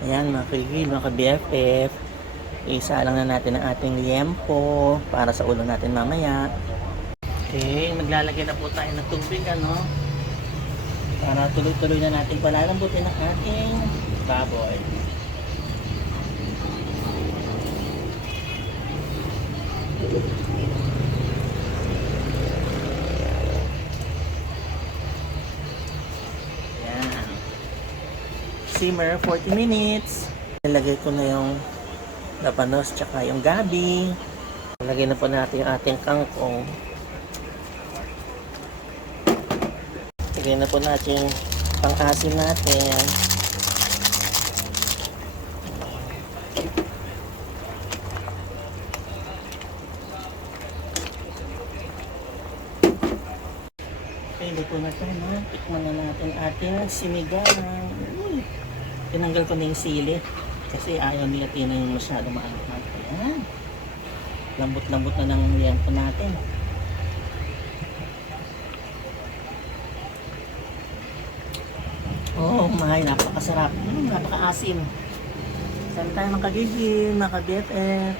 Ayan mga kigil, mga ka-BFF. Isa lang na natin ang ating liempo para sa ulo natin mamaya. Okay, maglalagay na po tayo ng tubig para tuloy-tuloy na natin palalambutin ang ating baboy. Ayan. Simmer 40 minutes. Nilagay ko na yung labanos tsaka yung gabi. Lagay na po natin yung ating kangkong. Lagay na po natin yung pang-asim natin. Okay, luto na ito. Tikman na natin ating sinigang. Tinanggal ko na yung sili. Kasi ayaw nila yung masyado maangat. Ayan. Lambot-lambot na ng liempo natin. Oh my, napakasarap. Napaka-asim. Saan tayo mga kagigil, mga ka-BFF.